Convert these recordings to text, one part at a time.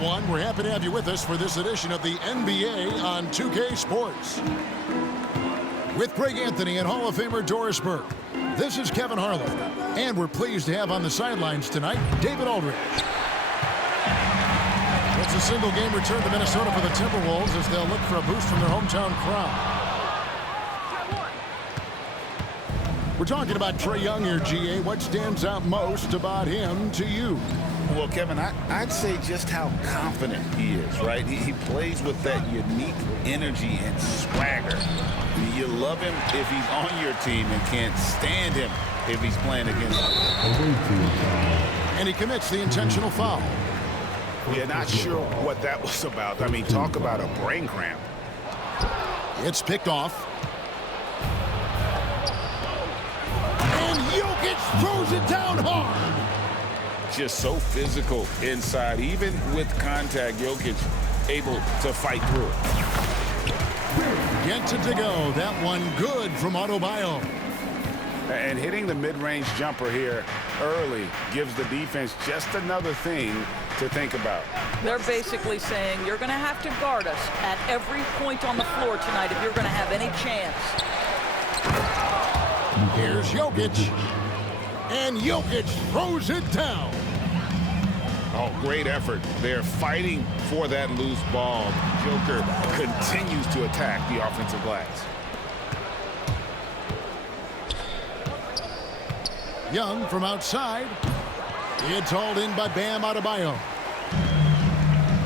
everyone. We're happy to have you with us for this edition of the NBA on 2K Sports. With Greg Anthony and Hall of Famer Doris Burke, this is Kevin Harlan. And we're pleased to have on the sidelines tonight, David Aldridge. It's a single game return to Minnesota for the Timberwolves as they'll look for a boost from their hometown crowd. We're talking about Trae Young here, GA. What stands out most about him to you? Well, Kevin, I'd say just how confident he is, right? He plays with that unique energy and swagger. You love him if he's on your team and can't stand him if he's playing against you. And he commits the intentional foul. Yeah, not sure what that was about. I mean, talk about a brain cramp. It's picked off. And Jokic throws it down hard. Just so physical inside. Even with contact, Jokic able to fight through it. Gets it to go. That one good from Adebayo. And hitting the mid-range jumper here early gives the defense just another thing to think about. They're basically saying you're going to have to guard us at every point on the floor tonight if you're going to have any chance. Here's Jokic. And Jokic throws it down. Oh, great effort. They're fighting for that loose ball. Joker continues to attack the offensive glass. Young from outside. It's hauled in by Bam Adebayo.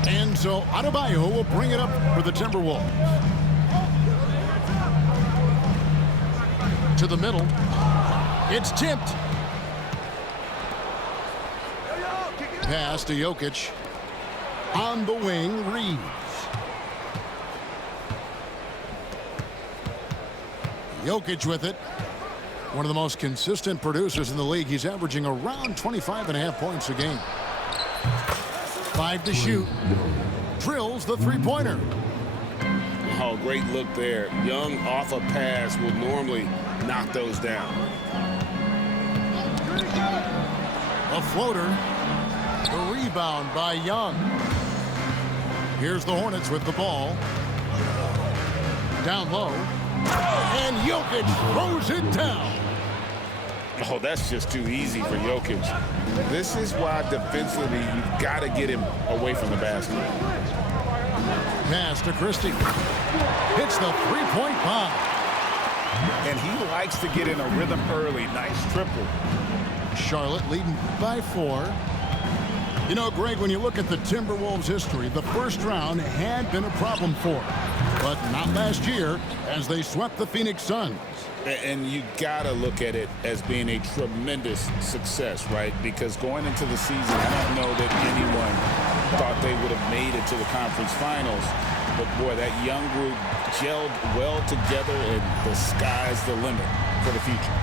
And so Adebayo will bring it up for the Timberwolves. To the middle. It's tipped. Pass to Jokic. On the wing, Reeves. Jokic with it. One of the most consistent producers in the league. He's averaging around 25.5 points a game. 5 to shoot. Drills the three-pointer. Oh, great look there. Young off a pass will normally knock those down. A floater. The rebound by Young. Here's the Hornets with the ball. Down low. And Jokic throws it down. Oh, that's just too easy for Jokic. This is why defensively you've got to get him away from the basket. Pass to Christie. Hits the three-point bomb. And he likes to get in a rhythm early. Nice triple. Charlotte leading by 4. You know, Greg, when you look at the Timberwolves' history, the first round had been a problem for them. But not last year, as they swept the Phoenix Suns. And you got to look at it as being a tremendous success, right? Because going into the season, I don't know that anyone thought they would have made it to the conference finals. But, boy, that young group gelled well together, and the sky's the limit for the future.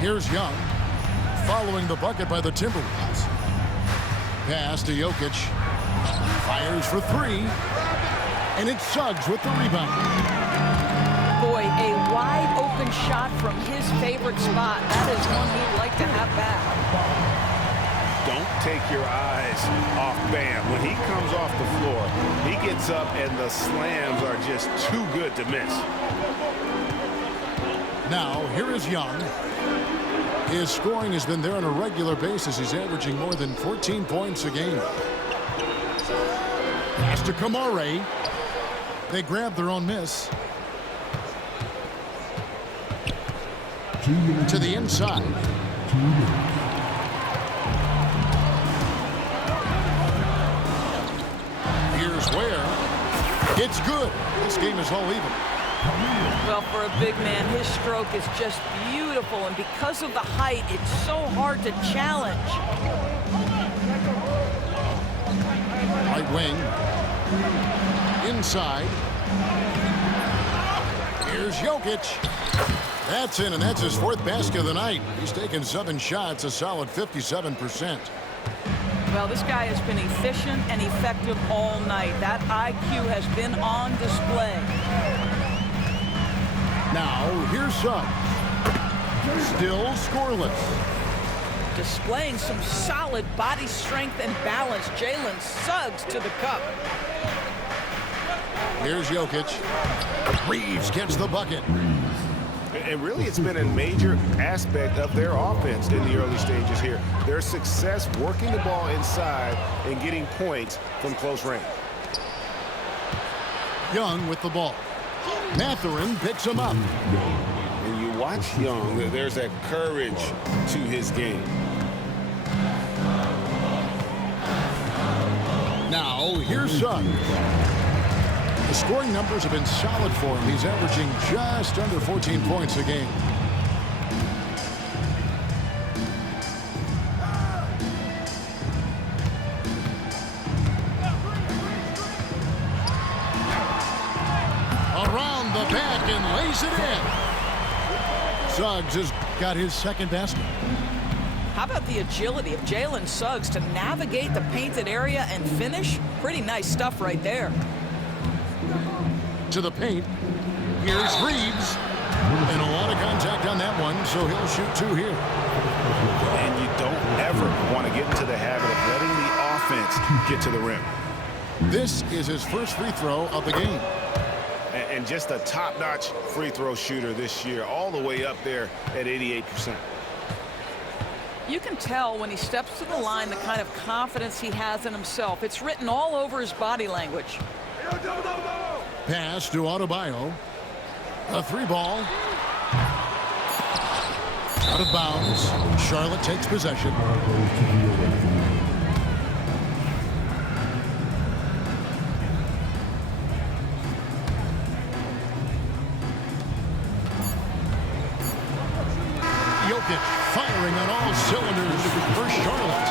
Here's Young, following the bucket by the Timberwolves. Pass to Jokic. Fires for 3. And it's Suggs with the rebound. Boy, a wide open shot from his favorite spot. That is one he'd like to have back. Don't take your eyes off Bam. When he comes off the floor, he gets up and the slams are just too good to miss. Now, here is Young. His scoring has been there on a regular basis. He's averaging more than 14 points a game. Pass to Kamare. They grab their own miss. To the inside. Here's Ware. It's good. This game is all even. Well, for a big man, his stroke is just beautiful, and because of the height, it's so hard to challenge. Right wing. Inside. Here's Jokic. That's in, and that's his 4th basket of the night. He's taken 7 shots, a solid 57%. Well, this guy has been efficient and effective all night. That IQ has been on display. Now, here's Suggs. Still scoreless. displaying some solid body strength and balance. Jalen Suggs to the cup. Here's Jokic. Reeves gets the bucket. And really, it's been a major aspect of their offense in the early stages here. Their success working the ball inside and getting points from close range. Young with the ball. Mathurin picks him up. And you watch Young, there's that courage to his game. Now, here's Suggs. The scoring numbers have been solid for him. He's averaging just under 14 points a game. Around the back and lays it in. Suggs has got his second basket. How about the agility of Jalen Suggs to navigate the painted area and finish? Pretty nice stuff right there. To the paint. Here's Reeves. And a lot of contact on that one, so he'll shoot two here. And you don't ever want to get into the habit of letting the offense get to the rim. This is his first free throw of the game. And just a top-notch free throw shooter this year, all the way up there at 88%. You can tell when he steps to the line the kind of confidence he has in himself. It's written all over his body language. Pass to Adebayo. A three ball. Out of bounds. Charlotte takes possession. Jokic firing on all cylinders for Charlotte.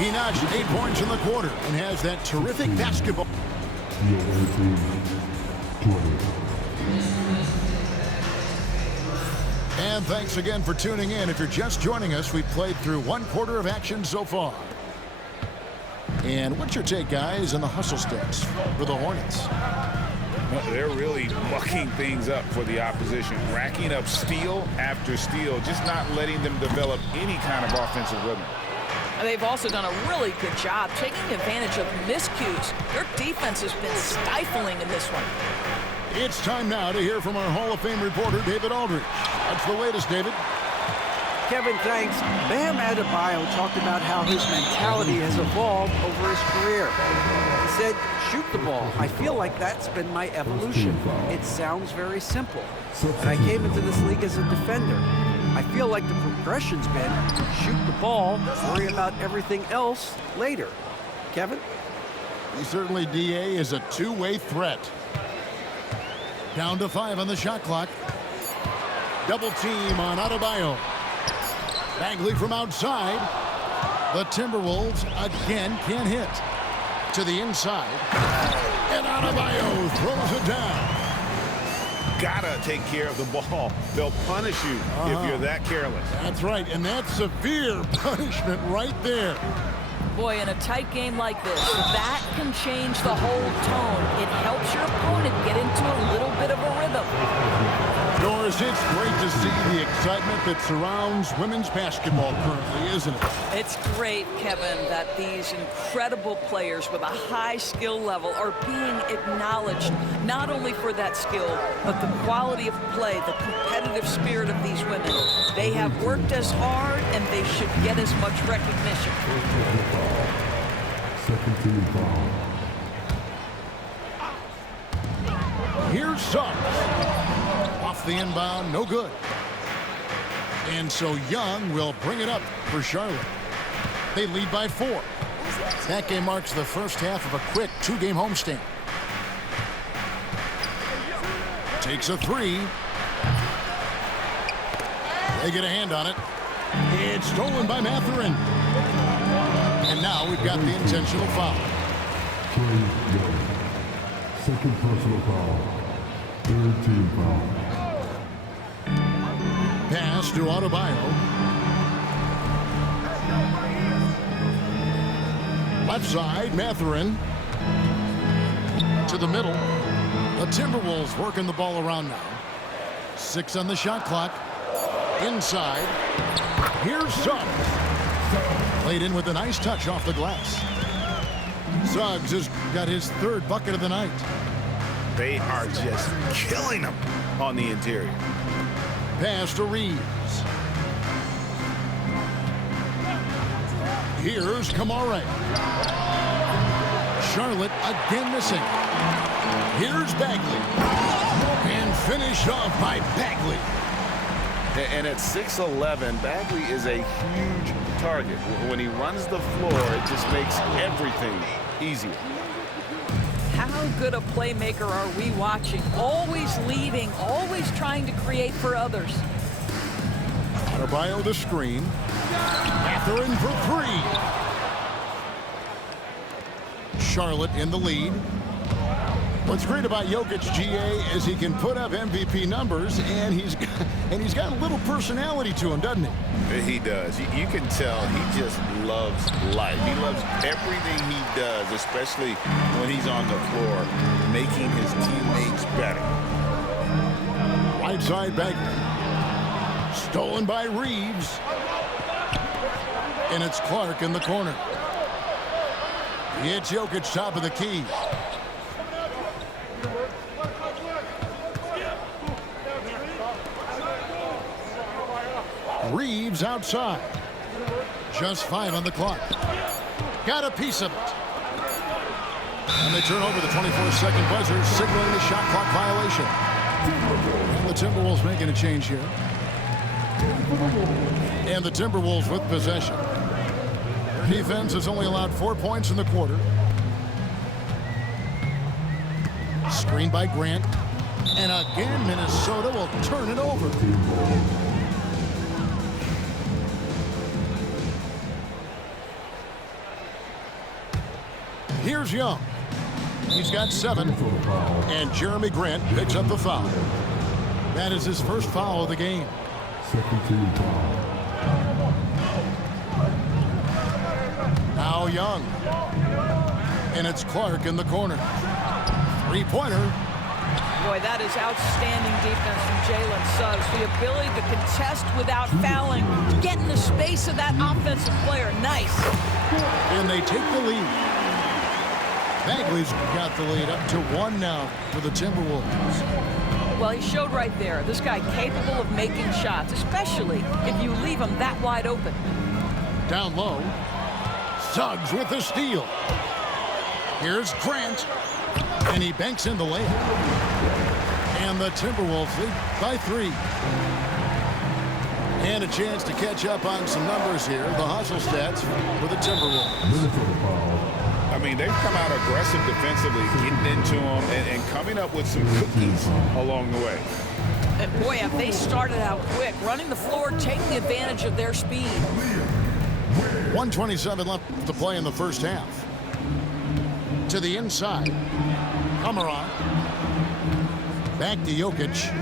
He notched 8 points in the quarter and has that terrific basketball. And thanks again for tuning in. If you're just joining us, we've played through one quarter of action so far. And what's your take, guys, on the hustle steps for the Hornets? Well, they're really mucking things up for the opposition, racking up steal after steal, just not letting them develop any kind of offensive rhythm. And they've also done a really good job taking advantage of miscues. Their defense has been stifling in this one. It's time now to hear from our Hall of Fame reporter, David Aldridge. What's the latest, David? Kevin, thanks. Bam Adebayo talked about how his mentality has evolved over his career. He said, shoot the ball. I feel like that's been my evolution. It sounds very simple. And I came into this league as a defender. I feel like the progression's been shoot the ball, worry about everything else later. Kevin? He certainly, DA, is a two-way threat. Down to 5 on the shot clock. Double team on Adebayo. Bagley from outside. The Timberwolves again can't hit. To the inside. And Adebayo throws it down. Gotta take care of the ball. They'll punish you if you're that careless. That's right, and that's severe punishment right there. Boy, in a tight game like this, that can change the whole tone. It helps your opponent get into a little bit of a rhythm. Doris, it's great to see the excitement that surrounds women's basketball currently, isn't it? It's great, Kevin, that these incredible players with a high skill level are being acknowledged, not only for that skill, but the quality of play, the competitive spirit of these women. They have worked as hard, and they should get as much recognition. Second team foul. Here's Suggs. Off the inbound, no good. And so Young will bring it up for Charlotte. They lead by 4. That game marks the first half of a quick 2-game homestand. Takes a 3. They get a hand on it. It's stolen by Mathurin. And now we've got the intentional foul. Second personal foul. Third team foul. Pass to Adebayo. Left side, Mathurin. To the middle. The Timberwolves working the ball around now. 6 on the shot clock. Inside. Here's Suggs. Played in with a nice touch off the glass. Suggs has got his third bucket of the night. They are just killing them on the interior. Pass to Reeves. Here's Kamara. Charlotte again missing. Here's Bagley. And finished off by Bagley. And at 6'11", Bagley is a huge target. When he runs the floor, it just makes everything easier. How good a playmaker are we watching? Always leading, always trying to create for others. Adebayo the screen. Catherine for three. Charlotte in the lead. What's great about Jokic, GA, is he can put up MVP numbers, and he's got a little personality to him, doesn't he? He does. You can tell he just loves life. He loves everything he does, especially when he's on the floor, making his teammates better. Right side Bagley. Stolen by Reeves. And it's Clark in the corner. It's Jokic top of the key. Reeves outside. Just 5 on the clock. Got a piece of it. And they turn over the 24-second buzzer, signaling the shot clock violation. And the Timberwolves making a change here. And the Timberwolves with possession. Their defense has only allowed 4 points in the quarter. Screen by Grant. And again, Minnesota will turn it over. Here's Young. He's got 7. And Jeremy Grant picks up the foul. That is his first foul of the game. Second team foul. Now Young. And it's Clark in the corner. Three-pointer. Boy, that is outstanding defense from Jalen Suggs. The ability to contest without fouling, get in the space of that offensive player. Nice. And they take the lead. Bagley's got the lead up to 1 now for the Timberwolves. Well, he showed right there. This guy capable of making shots, especially if you leave him that wide open. Down low. Suggs with the steal. Here's Grant. And he banks in the layup. And the Timberwolves lead by 3. And a chance to catch up on some numbers here. The hustle stats for the Timberwolves. Minnesota foul. I mean, they've come out aggressive defensively, getting into them and coming up with some cookies along the way. And boy, have they started out quick, running the floor, taking advantage of their speed. 1:27 left to play in the first half. To the inside. Kamara. Back to Jokic.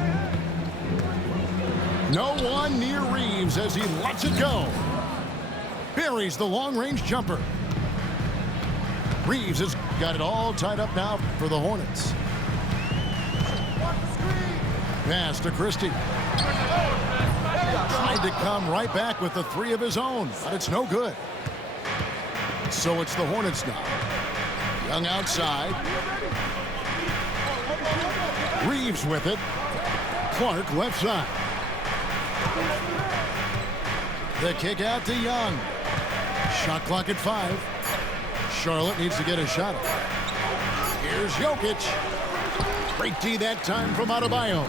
No one near Reeves as he lets it go. Buries the long-range jumper. Reeves has got it all tied up now for the Hornets. Pass to Christie. Tried to come right back with the 3 of his own, but it's no good. So it's the Hornets now. Young outside. Reeves with it. Clark left side. The kick out to Young. Shot clock at 5. Charlotte needs to get a shot up. Here's Jokic. Great D that time from Adebayo.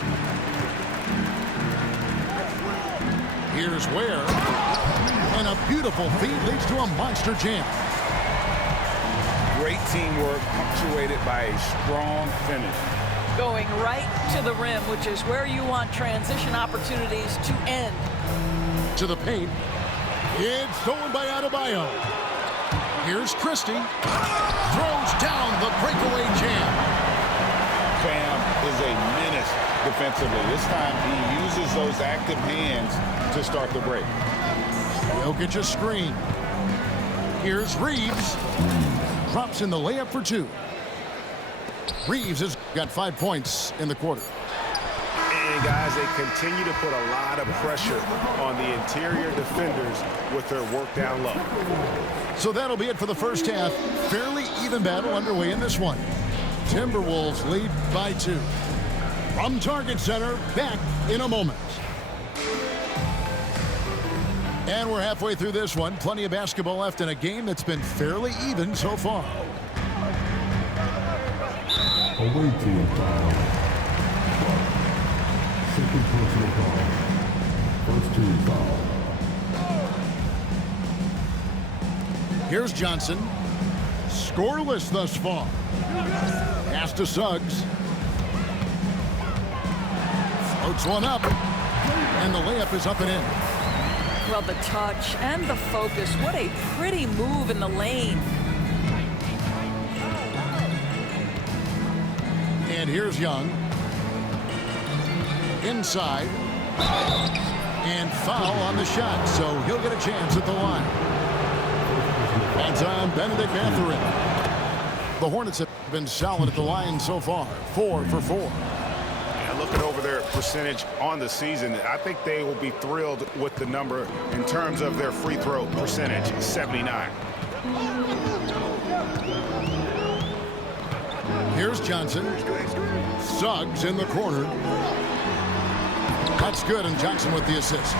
Here's Ware. And a beautiful feed leads to a monster jam. Great teamwork punctuated by a strong finish. Going right to the rim, which is where you want transition opportunities to end. To the paint. It's stolen by Adebayo. Here's Christie. Throws down the breakaway jam. Bam is a menace defensively. This time he uses those active hands to start the break. Jokic a screen. Here's Reeves. Drops in the layup for 2. Reeves has got 5 points in the quarter. And And, guys, they continue to put a lot of pressure on the interior defenders with their work down low. So that'll be it for the first half. Fairly even battle underway in this one. Timberwolves lead by 2. From Target Center, back in a moment. And we're halfway through this one. Plenty of basketball left in a game that's been fairly even so far. Away team foul. Second personal foul. First team foul. Here's Johnson. Scoreless thus far. Pass to Suggs. Floats one up. And the layup is up and in. Well, the touch and the focus. What a pretty move in the lane. And here's Young. Inside. And foul on the shot, so he'll get a chance at the line. That's on Benedict Mathurin. The Hornets have been solid at the line so far. 4 for 4. And looking over their percentage on the season, I think they will be thrilled with the number in terms of their free throw percentage, 79. Here's Johnson. Suggs in the corner. That's good, and Johnson with the assist.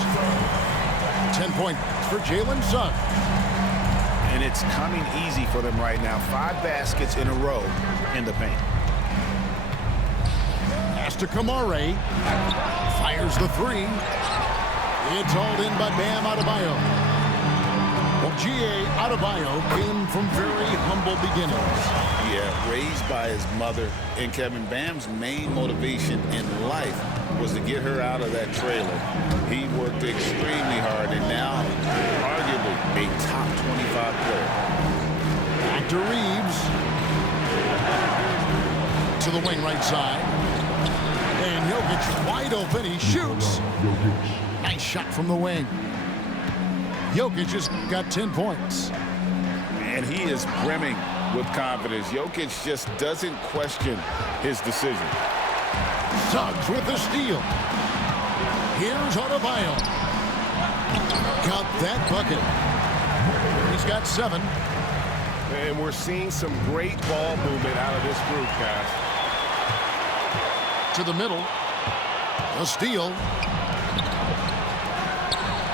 10 points for Jalen Suggs. And it's coming easy for them right now. 5 baskets in a row in the paint. Pass to Kamare. Fires the 3. It's hauled in by Bam Adebayo. Well, G.A. Adebayo came from very humble beginnings. Yeah, raised by his mother. And Kevin, Bam's main motivation in life was to get her out of that trailer. He worked extremely hard and now arguably a top 25 player. Back to Reeves. To the wing right side. And Jokic wide open. He shoots. Nice shot from the wing. Jokic has got 10 points. And he is brimming with confidence. Jokic just doesn't question his decision. Suggs with the steal. Here's Adebayo. Got that bucket. He's got 7. And we're seeing some great ball movement out of this group, guys. To the middle. The steal.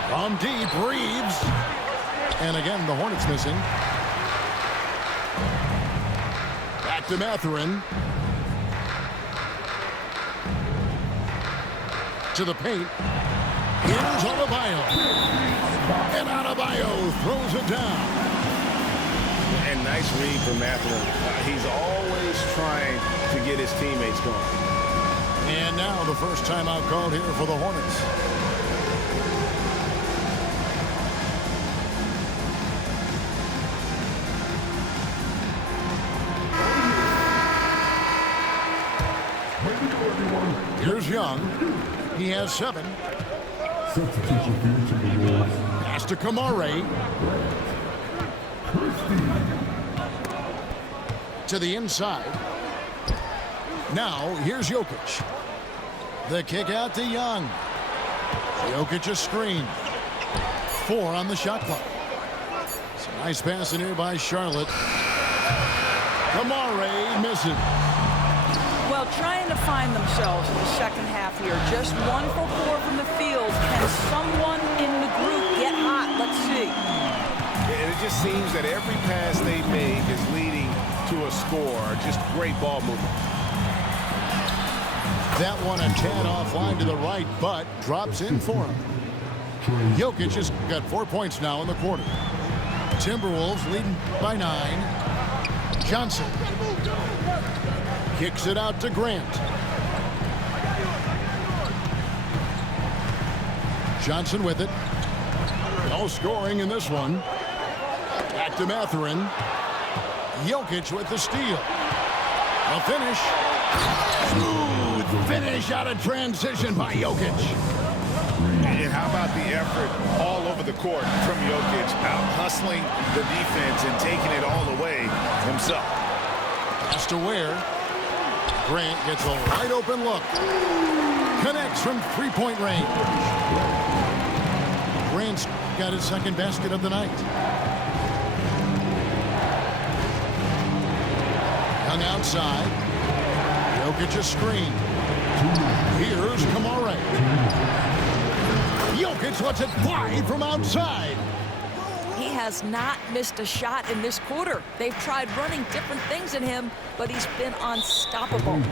From deep, Reeves. And again, the Hornets missing. Back to Mathurin. To the paint. Here's Adebayo. And Adebayo throws it down. And nice read from Mathurin. He's always trying to get his teammates going. And now the first timeout called here for the Hornets. Here's Young. He has 7. Substitution for each of the Wolves. Pass to Kamare. To the inside. Now, here's Jokic. The kick out to Young. Jokic a screen. 4 on the shot clock. It's a nice pass in here by Charlotte. Kamare misses. Well, trying to find themselves in the second half here. Just 1 for 4 from the field. Can someone in the group get hot? Let's see. And it just seems that every pass they make is leading to a score. Just great ball movement. That one a tad offline to the right, but drops in for him. Jokic has got 4 points now in the quarter. Timberwolves leading by 9. Johnson kicks it out to Grant. Johnson with it. No scoring in this one. Back to Mathurin. Jokic with the steal. A finish. Smooth finish out of transition by Jokic. And how about the effort all over the court from Jokic, out hustling the defense and taking it all away himself. Pass to Ware. Grant gets a wide open look. Connects from three-point range. Grant's got his second basket of the night. Young outside. Jokic a screen. Here's Kamara. Jokic lets it fly from outside. He has not missed a shot in this quarter. They've tried running different things at him, but he's been unstoppable.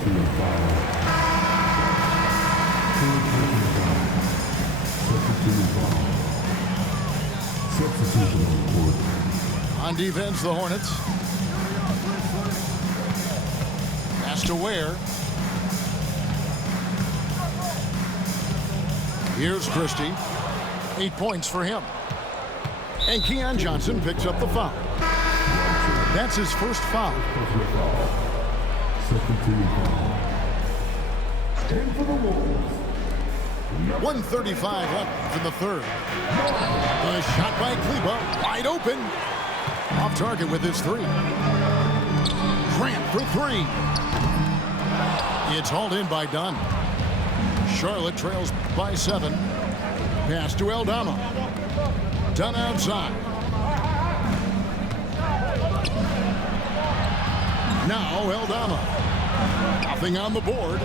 On defense, the Hornets. Pass to Ware. Here's Christie. 8 points for him. And Keon Johnson picks up the foul. That's his first foul. And for the Wolves, 1:35 left in the third. A shot by Kleber, wide open. Off target with his three. Grant for three. It's hauled in by Dunn. Charlotte trails by 7. Pass to Aldama. Dunn outside. Now Aldama. Nothing on the board.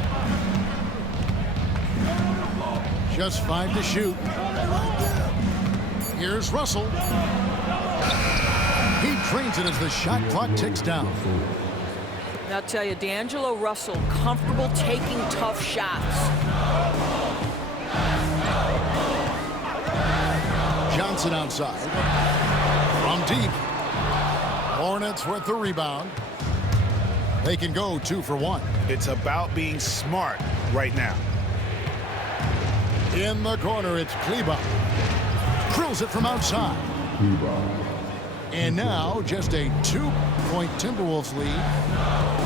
Just 5 to shoot. Here's Russell. He drains it as the shot clock ticks down. I'll tell you, D'Angelo Russell, comfortable taking tough shots. Johnson outside. From deep. Hornets with the rebound. They can go 2 for 1. It's about being smart right now. In the corner, it's Kleber. Drills it from outside. And now just a 2-point Timberwolves lead.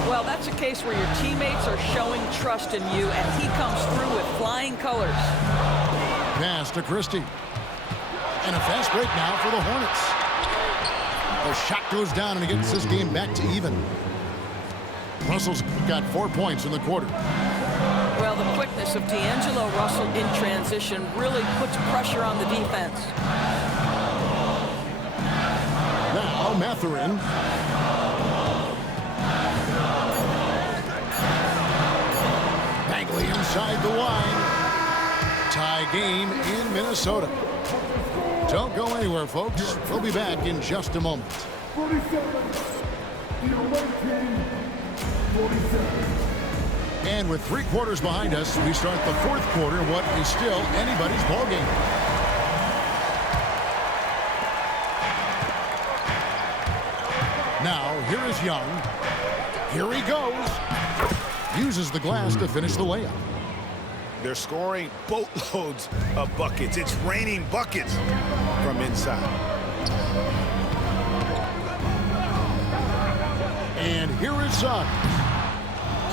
Well, that's a case where your teammates are showing trust in you, and he comes through with flying colors. Pass to Christie. And a fast break now for the Hornets. The shot goes down and it gets this game back to even. Russell's got 4 points in the quarter. Well, the quickness of D'Angelo Russell in transition really puts pressure on the defense. Now Mathurin. Bagley inside the line. Tie game in Minnesota. Don't go anywhere, folks. We'll be back in just a moment. 47. The away team, 47. And with 3 quarters behind us, we start the 4th quarter in what is still anybody's ball game. Now, here is Young. Here he goes. Uses the glass to finish the layup. They're scoring boatloads of buckets. It's raining buckets from inside. And here is Suggs.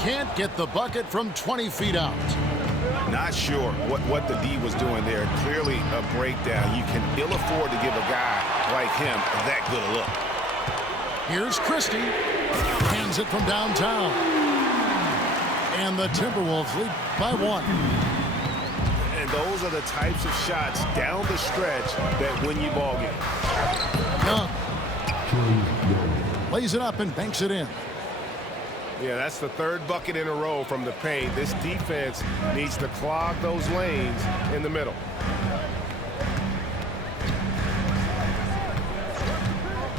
Can't get the bucket from 20 feet out. Not sure what the D was doing there. Clearly a breakdown. You can ill afford to give a guy like him that good a look. Here's Christie. Hands it from downtown. And the Timberwolves lead by 1. And those are the types of shots down the stretch that win you ball games. Young lays it up and banks it in. Yeah, that's the 3rd bucket in a row from the paint. This defense needs to clog those lanes in the middle.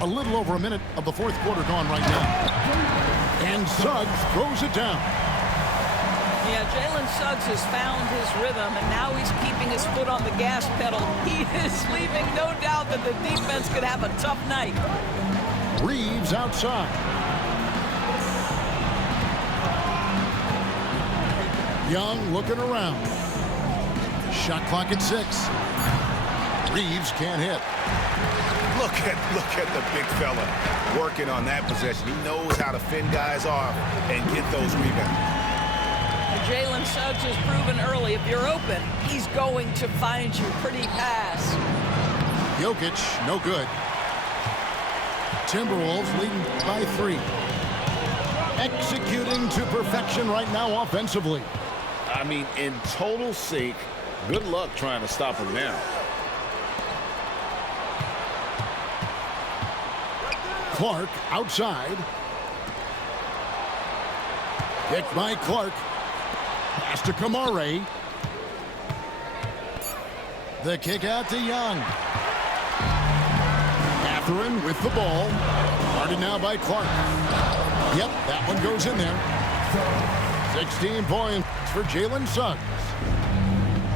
A little over a minute of the 4th quarter gone right now. And Suggs throws it down. Yeah, Jalen Suggs has found his rhythm, and now he's keeping his foot on the gas pedal. He is leaving no doubt that the defense could have a tough night. Reeves outside. Young looking around. Shot clock at 6. Reeves can't hit. Look at the big fella working on that possession. He knows how to fend guys off and get those rebounds. Jalen Suggs has proven early, if you're open, he's going to find you. Pretty pass. Jokic, no good. Timberwolves leading by 3. Executing to perfection right now offensively. I mean, in total sync. Good luck trying to stop him now. Clark outside. Kick by Clark. Pass to Kamare. The kick out to Young. Catherine with the ball. Guarded now by Clark. Yep, that one goes in there. 16 points for Jalen Suggs.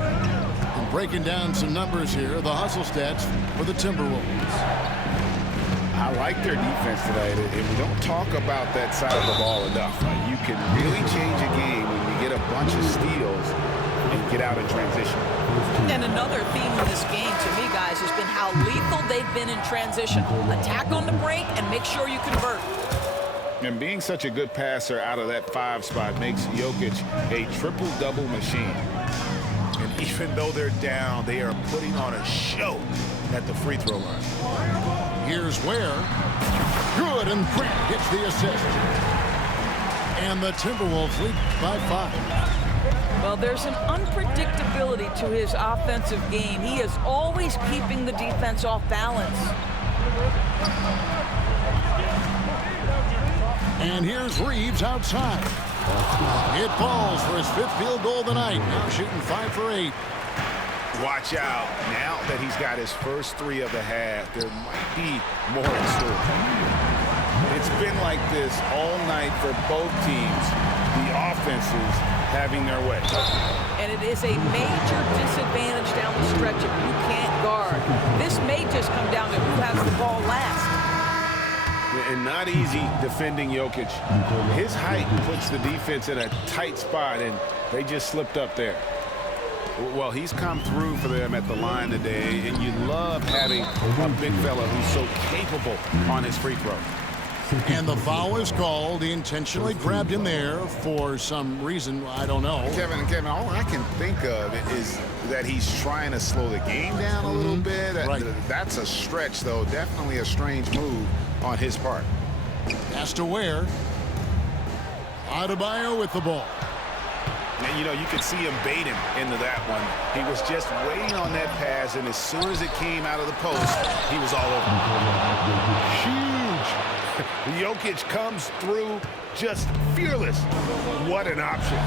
And breaking down some numbers here, the hustle stats for the Timberwolves. I like their defense today, and we don't talk about that side of the ball enough. You can really change a game when you get a bunch of steals and get out in transition. And another theme in this game to me, guys, has been how lethal they've been in transition. Attack on the break and make sure you convert. And being such a good passer out of that 5 spot makes Jokic a triple-double machine. And even though they're down, they are putting on a show at the free throw line. Here's Ware. Good, and Grant gets the assist. And the Timberwolves lead by 5. Well, there's an unpredictability to his offensive game. He is always keeping the defense off balance. And here's Reeves outside. It falls for his 5th field goal of the night. Now shooting 5 for 8. Watch out. Now that he's got his first 3 of the half, there might be more in store. It's been like this all night for both teams. The offenses having their way. And it is a major disadvantage down the stretch if you can't guard. This may just come down to who has the ball last. And not easy defending Jokic. His height puts the defense in a tight spot, and they just slipped up there. Well, he's come through for them at the line today, and you love having a big fella who's so capable on his free throw. And the foul is called. He intentionally grabbed him there for some reason. I don't know. Kevin, all I can think of is that he's trying to slow the game down a little bit. Right. That's a stretch, though. Definitely a strange move on his part. Has to Ware. Adebayo with the ball. And, you could see him baiting into that one. He was just waiting on that pass, and as soon as it came out of the post, he was all over. Huge. Jokic comes through just fearless. What an option.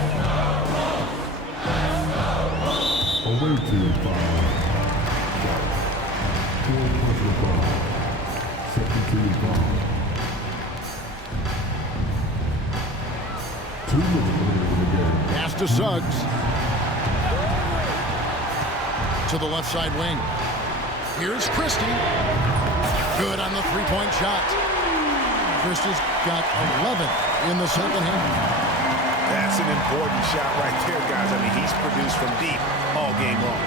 Away team foul. Full personal foul. Second team foul. 2 minutes remaining in the game. Pass to Suggs. To the left side wing. Here's Christie. Good on the 3-point shot. Christie's got 11 in the second half. That's an important shot right there, guys. I mean, he's produced from deep all game long.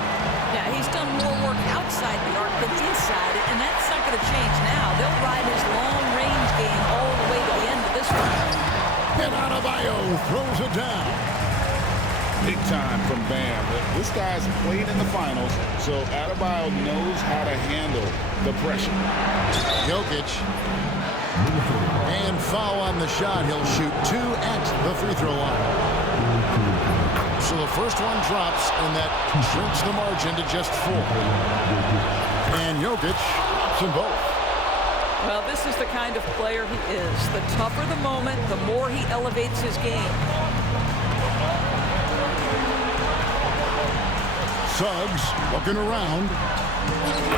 Yeah, he's done more work outside the arc than inside it, and that's not going to change now. They'll ride his long-range game all the way to the end of this one. And Adebayo throws it down. Big time from Bam. This guy's played in the finals, so Adebayo knows how to handle the pressure. Jokic. And foul on the shot. He'll shoot 2 at the free throw line. So the first one drops, and that shrinks the margin to just 4. And Jokic drops them both. Well, this is the kind of player he is. The tougher the moment, the more he elevates his game. Suggs looking around,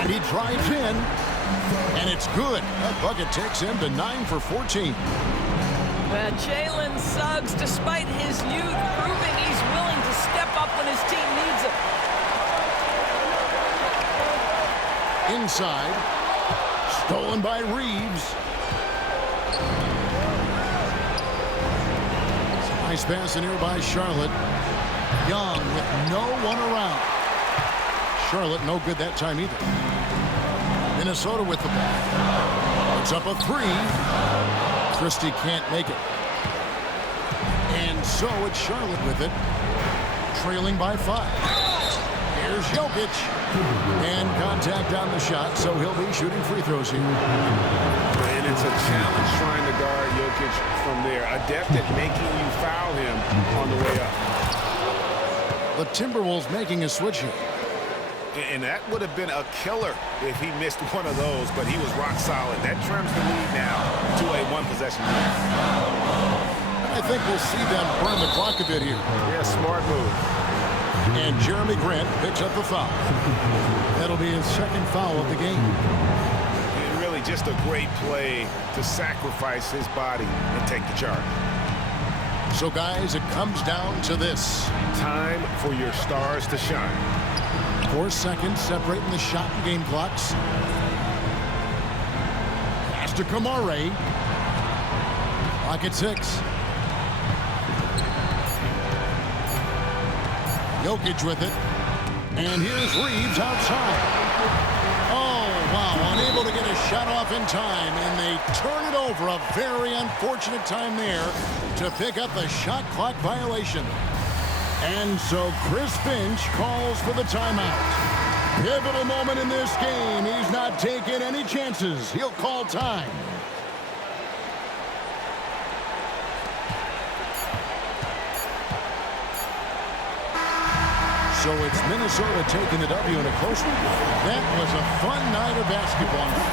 and he drives in, and it's good. That bucket takes him to 9 for 14. Well, Jalen Suggs, despite his youth, proving he's willing to step up when his team needs him. Inside, stolen by Reeves. Nice pass in here by Charlotte. Young with no one around. Charlotte no good that time either. Minnesota with the ball. Puts up a 3. Christie can't make it. And so it's Charlotte with it. Trailing by 5. Here's Jokic. And contact on the shot, so he'll be shooting free throws here. And it's a challenge trying to guard Jokic from there. Adept at making you foul him on the way up. The Timberwolves making a switch here. And that would have been a killer if he missed one of those, but he was rock solid. That trims the lead now to a one-possession lead. I think we'll see them burn the clock a bit here. Yeah, smart move. And Jeremy Grant picks up the foul. That'll be his second foul of the game. And really just a great play to sacrifice his body and take the charge. So, guys, it comes down to this. Time for your stars to shine. 4 seconds separating the shot and game clocks. Pass to Kamare. Clock at 6. Jokic with it. And here's Reeves outside. Oh, wow. Unable to get a shot off in time. And they turn it over. A very unfortunate time there to pick up the shot clock violation. And so Chris Finch calls for the timeout. Pivotal moment in this game. He's not taking any chances. He'll call time. So it's Minnesota taking the W in a close one. That was a fun night of basketball.